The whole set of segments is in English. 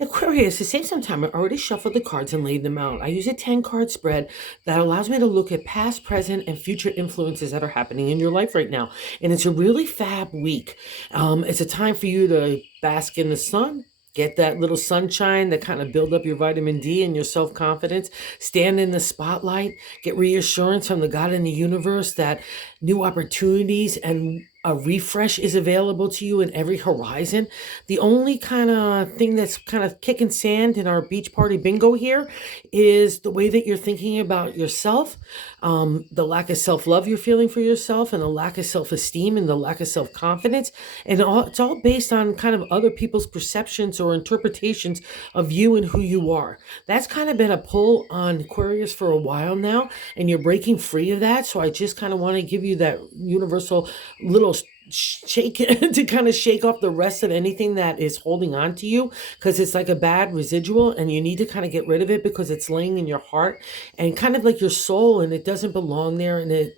Aquarius, to save some time, I already shuffled the cards and laid them out. I use a 10 card spread that allows me to look at past, present, and future influences that are happening in your life right now. And it's a really fab week. It's a time for you to bask in the sun. Get that little sunshine that kind of build up your vitamin D and your self-confidence. Stand in the spotlight. Get reassurance from the God in the universe that new opportunities and a refresh is available to you in every horizon. The only kind of thing that's kind of kicking sand in our beach party bingo here is the way that you're thinking about yourself, the lack of self-love you're feeling for yourself, and the lack of self-esteem and the lack of self-confidence. And it's all based on kind of other people's perceptions or interpretations of you and who you are. That's kind of been a pull on Aquarius for a while now, and you're breaking free of that. So I just kind of want to give you that universal little shake to kind of shake off the rest of anything that is holding on to you, because it's like a bad residual and you need to kind of get rid of it because it's laying in your heart and kind of like your soul, and it doesn't belong there, and it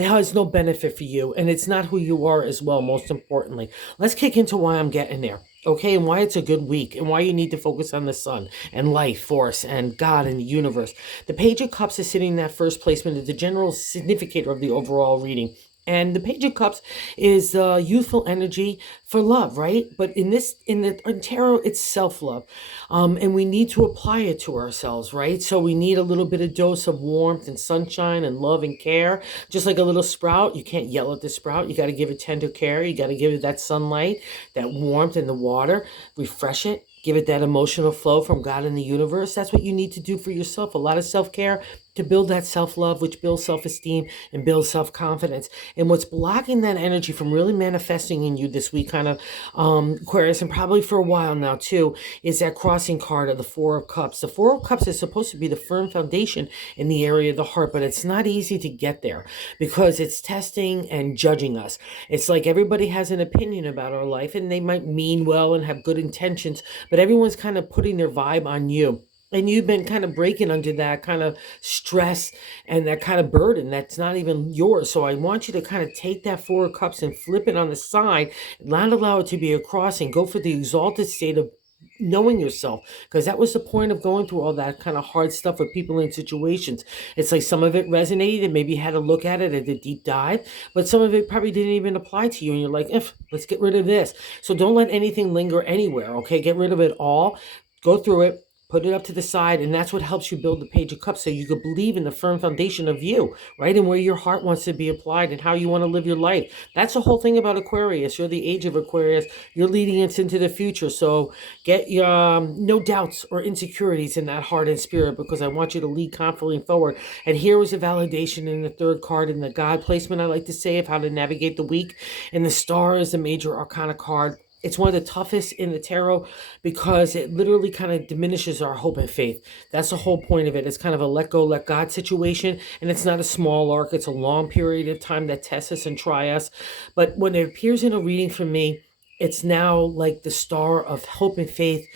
has no benefit for you, and it's not who you are as well. Most importantly, let's kick into why I'm getting there. Okay, and why it's a good week, and why you need to focus on the sun and life force and God and the universe. The Page of Cups is sitting in that first placement as the general significator of the overall reading. And the Page of Cups is youthful energy for love, right? But in tarot, it's self-love. And we need to apply it to ourselves, right? So we need a little bit of dose of warmth and sunshine and love and care. Just like a little sprout, you can't yell at the sprout. You got to give it tender care. You got to give it that sunlight, that warmth and the water, refresh it. Give it that emotional flow from God in the universe. That's what you need to do for yourself. A lot of self-care to build that self-love, which builds self-esteem and builds self-confidence. And what's blocking that energy from really manifesting in you this week, kind of, Aquarius, and probably for a while now too, is that crossing card of the Four of Cups. The Four of Cups is supposed to be the firm foundation in the area of the heart, but it's not easy to get there because it's testing and judging us. It's like everybody has an opinion about our life, and they might mean well and have good intentions, but everyone's kind of putting their vibe on you. And you've been kind of breaking under that kind of stress and that kind of burden that's not even yours. So I want you to kind of take that Four of Cups and flip it on the side, not allow it to be a crossing. Go for the exalted state of knowing yourself, because that was the point of going through all that kind of hard stuff with people and situations. It's like some of it resonated and maybe you had to look at it at a deep dive, but some of it probably didn't even apply to you, and you're like, let's get rid of this. So don't let anything linger anywhere. Okay, get rid of it all, go through it, put it up to the side, and that's what helps you build the Page of Cups, so you could believe in the firm foundation of you, right? And where your heart wants to be applied and how you want to live your life. That's the whole thing about Aquarius. You're the age of Aquarius. You're leading us into the future. So get your no doubts or insecurities in that heart and spirit, because I want you to lead confidently forward. And here was a validation in the third card in the God placement, I like to say, of how to navigate the week. And the Star is a major arcana card. It's one of the toughest in the tarot because it literally kind of diminishes our hope and faith. That's the whole point of it. It's kind of a let go, let God situation. And it's not a small arc. It's a long period of time that tests us and try us. But when it appears in a reading from me, it's now like the star of hope and faith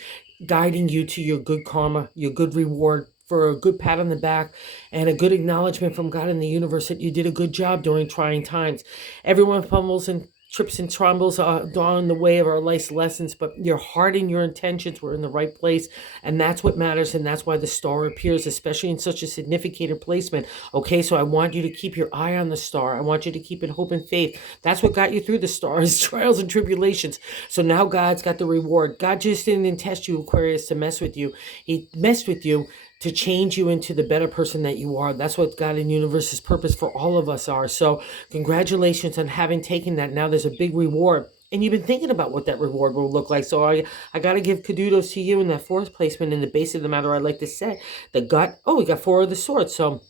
guiding you to your good karma, your good reward, for a good pat on the back and a good acknowledgement from God in the universe that you did a good job during trying times. Everyone fumbles and trips and trembles on the way of our life's lessons, but your heart and your intentions were in the right place, and that's what matters, and that's why the star appears, especially in such a significant placement. Okay, so I want you to keep your eye on the star. I want you to keep in hope and faith. That's what got you through the stars, trials and tribulations. So now God's got the reward. God just didn't test you, Aquarius, to mess with you. He messed with you to change you into the better person that you are. That's what God and universe's purpose for all of us are. So congratulations on having taken that. Now there's a big reward. And you've been thinking about what that reward will look like. So I got to give kudos to you in that fourth placement in the base of the matter. I like to say the gut. Oh, we got Four of the Swords. So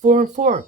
4 and 4.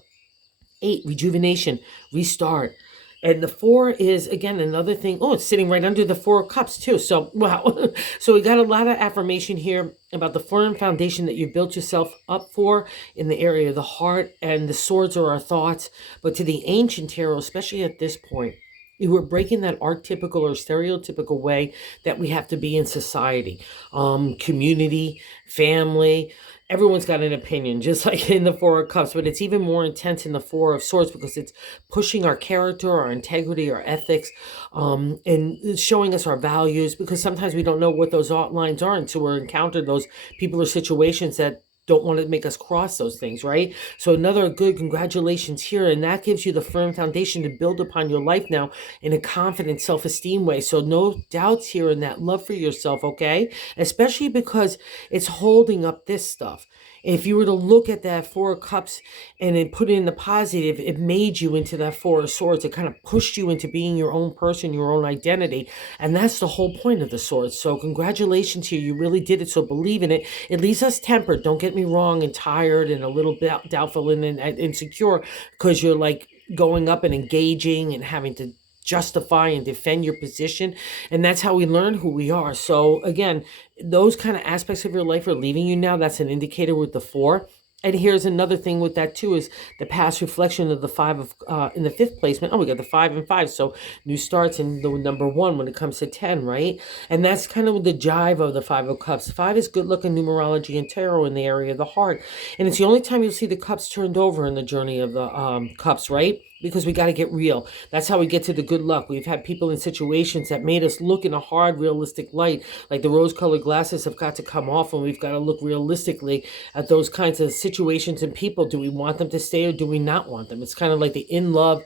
8, rejuvenation, restart. And the 4 is, again, another thing. Oh, it's sitting right under the 4 of Cups, too. So, wow. So we got a lot of affirmation here about the firm foundation that you built yourself up for in the area of the heart. And the swords are our thoughts. But to the ancient tarot, especially at this point, you were breaking that archetypical or stereotypical way that we have to be in society, community, family, everyone's got an opinion, just like in the Four of Cups, but it's even more intense in the Four of Swords because it's pushing our character, our integrity, our ethics, and showing us our values, because sometimes we don't know what those lines are until we're encountered those people or situations that don't want to make us cross those things, right? So another good congratulations here, and that gives you the firm foundation to build upon your life now in a confident self-esteem way. So no doubts here in that love for yourself, okay? Especially because it's holding up this stuff. If you were to look at that Four of Cups and then put it in the positive, it made you into that Four of Swords. It kind of pushed you into being your own person, your own identity. And that's the whole point of the Swords. So congratulations here. You really did it. So believe in it. It leaves us tempered. Don't get me wrong, and tired and a little bit doubtful and insecure because you're like going up and engaging and having to justify and defend your position. And that's how we learn who we are. So again, those kind of aspects of your life are leaving you now. That's an indicator with the Four. And here's another thing with that too, is the past reflection of the Five of in the fifth placement. Oh, we got the 5 and 5. So new starts in the number 1 when it comes to 10, right? And that's kind of the jive of the Five of Cups. 5 is good looking numerology and tarot in the area of the heart. And it's the only time you'll see the cups turned over in the journey of the cups, right? Because we got to get real. That's how we get to the good luck. We've had people in situations that made us look in a hard, realistic light. Like the rose-colored glasses have got to come off, and we've got to look realistically at those kinds of situations and people. Do we want them to stay or do we not want them? It's kind of like the in-love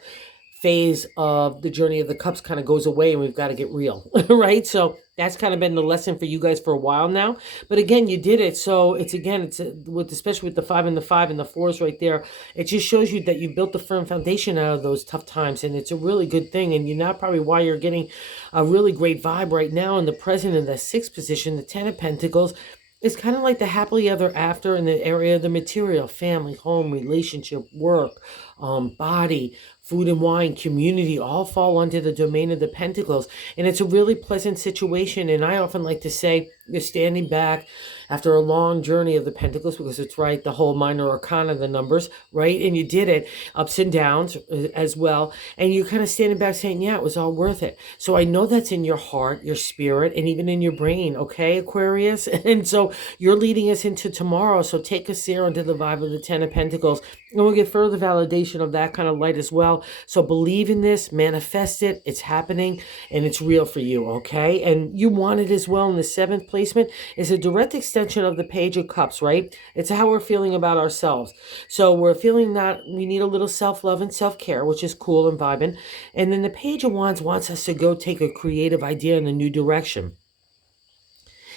phase of the journey of the cups kind of goes away, and we've got to get real, right? So that's kind of been the lesson for you guys for a while now. But again, you did it. So it's with, especially with the 5 and the 5 and the 4s right there, it just shows you that you built the firm foundation out of those tough times, and it's a really good thing. And you know probably why you're getting a really great vibe right now in the present in the 6th position, the 10 of Pentacles. It's kind of like the happily ever after in the area of the material, family, home, relationship, work, body, food and wine, community, all fall under the domain of the Pentacles. And it's a really pleasant situation. And I often like to say, you're standing back after a long journey of the Pentacles, because it's right, the whole minor arcana, the numbers, right? And you did it, ups and downs as well. And you're kind of standing back saying, yeah, it was all worth it. So I know that's in your heart, your spirit, and even in your brain, okay, Aquarius? And so you're leading us into tomorrow. So take us there into the vibe of the 10 of Pentacles. And we'll get further validation of that kind of light as well. So believe in this, manifest it, it's happening, and it's real for you, okay? And you want it as well in the 7th placement. Is a direct extension of the Page of Cups, right? It's how we're feeling about ourselves. So we're feeling that we need a little self-love and self-care, which is cool and vibing. And then the Page of Wands wants us to go take a creative idea in a new direction.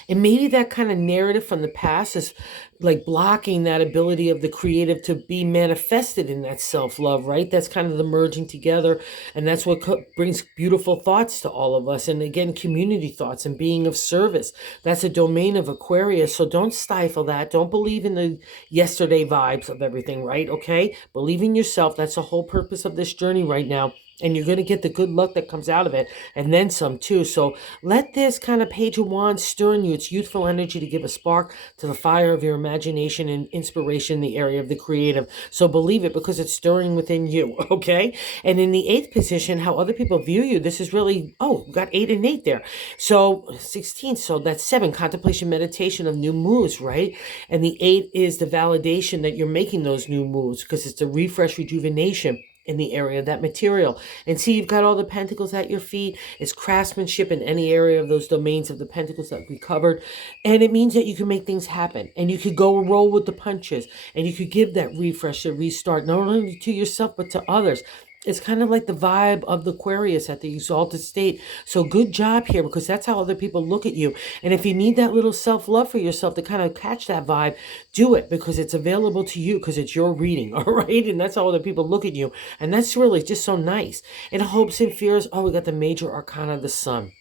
And maybe that kind of narrative from the past is like blocking that ability of the creative to be manifested in that self-love, right? That's kind of the merging together. And that's what brings beautiful thoughts to all of us. And again, community thoughts and being of service. That's a domain of Aquarius. So don't stifle that. Don't believe in the yesterday vibes of everything, right? Okay? Believe in yourself. That's the whole purpose of this journey right now. And you're going to get the good luck that comes out of it, and then some too. So let this kind of Page of Wands stir in you. It's youthful energy to give a spark to the fire of your imagination and inspiration in the area of the creative. So believe it, because it's stirring within you, okay? And in the 8th position, how other people view you, this is really, oh, we got 8 and 8 there. So 16, so that's 7, contemplation, meditation of new moves, right? And the 8 is the validation that you're making those new moves, because it's a refresh, rejuvenation in the area of that material. And see, you've got all the pentacles at your feet. It's craftsmanship in any area of those domains of the pentacles that we covered. And it means that you can make things happen, and you could go roll with the punches, and you could give that refresh, a restart, not only to yourself, but to others. It's kind of like the vibe of the Aquarius at the exalted state. So good job here, because that's how other people look at you. And if you need that little self-love for yourself to kind of catch that vibe, do it, because it's available to you, because it's your reading, all right? And that's how other people look at you. And that's really just so nice. And hopes and fears, oh, we got the major arcana of the sun.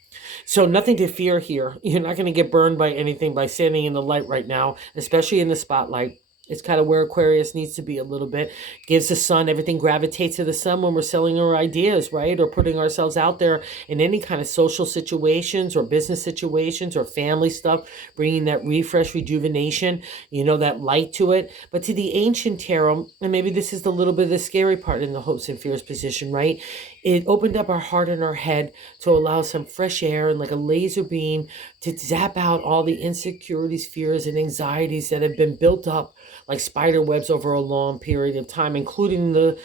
So nothing to fear here. You're not going to get burned by anything by standing in the light right now, especially in the spotlight. It's kind of where Aquarius needs to be a little bit. Gives the sun, everything gravitates to the sun when we're selling our ideas, right? Or putting ourselves out there in any kind of social situations or business situations or family stuff, bringing that refresh, rejuvenation, you know, that light to it. But to the ancient tarot, and maybe this is the little bit of the scary part in the hopes and fears position, right? It opened up our heart and our head to allow some fresh air and like a laser beam to zap out all the insecurities, fears, and anxieties that have been built up like spider webs over a long period of time, including the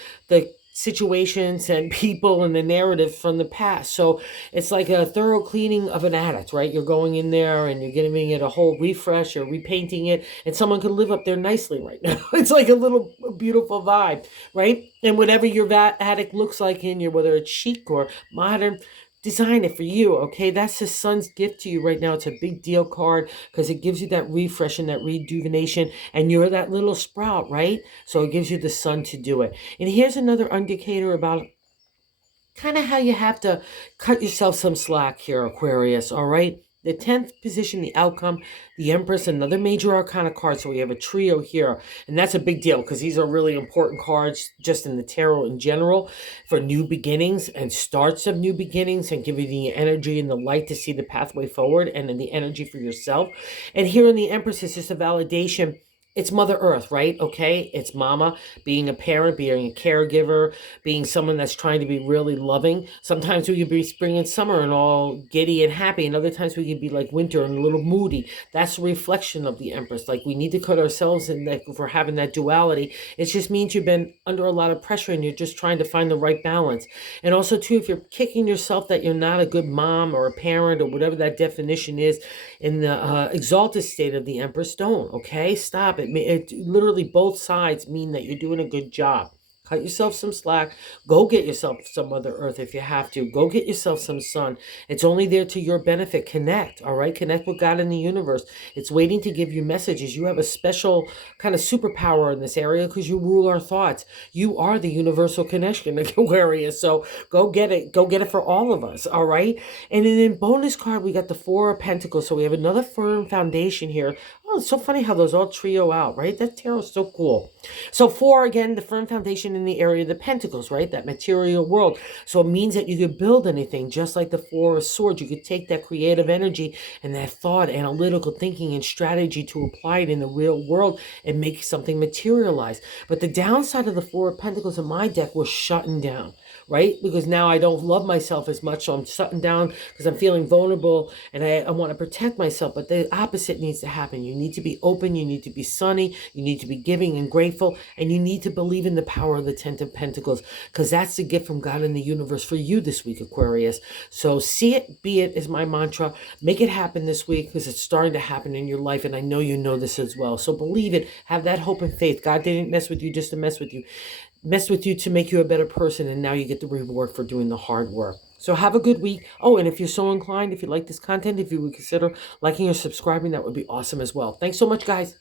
situations and people and the narratives from the past. So it's like a thorough cleaning of an addict, right? You're going in there and you're giving it a whole refresh, you're repainting it, and someone could live up there nicely right now. It's like a little beautiful vibe, right? And whatever your attic looks like in your, whether it's chic or modern, design it for you, okay? That's the sun's gift to you right now. It's a big deal card because it gives you that refresh and that rejuvenation, and you're that little sprout, right? So it gives you the sun to do it. And here's another indicator about kind of how you have to cut yourself some slack here, Aquarius, all right? The 10th position, the outcome, the Empress, another major arcana card. So we have a trio here. And that's a big deal because these are really important cards just in the tarot in general for new beginnings and starts of new beginnings and giving you the energy and the light to see the pathway forward and then the energy for yourself. And here in the Empress, it's just a validation. It's Mother Earth, right? Okay. It's mama, being a parent, being a caregiver, being someone that's trying to be really loving. Sometimes we can be spring and summer and all giddy and happy, and other times we can be like winter and a little moody. That's a reflection of the Empress. Like we need to cut ourselves in that for having that duality. It just means you've been under a lot of pressure and you're just trying to find the right balance. And also too, if you're kicking yourself that you're not a good mom or a parent or whatever that definition is in the exalted state of the Empress, don't, okay? Stop it. It literally both sides mean that you're doing a good job. Cut yourself some slack. Go get yourself some Mother Earth if you have to. Go get yourself some sun. It's only there to your benefit. Connect, all right? Connect with God in the universe. It's waiting to give you messages. You have a special kind of superpower in this area because you rule our thoughts. You are the universal connection, Aquarius. So go get it. Go get it for all of us, all right? And then in bonus card, we got the Four of Pentacles. So we have another firm foundation here. Oh, it's so funny how those all trio out, right? That tarot is so cool. So four, again, the firm foundation in the area of the Pentacles, right? That material world. So it means that you could build anything, just like the Four of Swords. You could take that creative energy and that thought, analytical thinking and strategy to apply it in the real world and make something materialize. But the downside of the Four of Pentacles in my deck was shutting down, right? Because now I don't love myself as much, so I'm shutting down because I'm feeling vulnerable and I want to protect myself. But the opposite needs to happen. You need to be open, you need to be sunny, you need to be giving and grateful, and you need to believe in the power of the Ten of Pentacles, because that's the gift from God in the universe for you this week, Aquarius. So see it, be it is my mantra. Make it happen this week because it's starting to happen in your life, and I know you know this as well. So believe it, have that hope and faith. God didn't mess with you just to mess with you. Messed with you to make you a better person, and now you get the reward for doing the hard work. So have a good week. Oh, and if you're so inclined, if you like this content, if you would consider liking or subscribing, that would be awesome as well. Thanks so much, guys.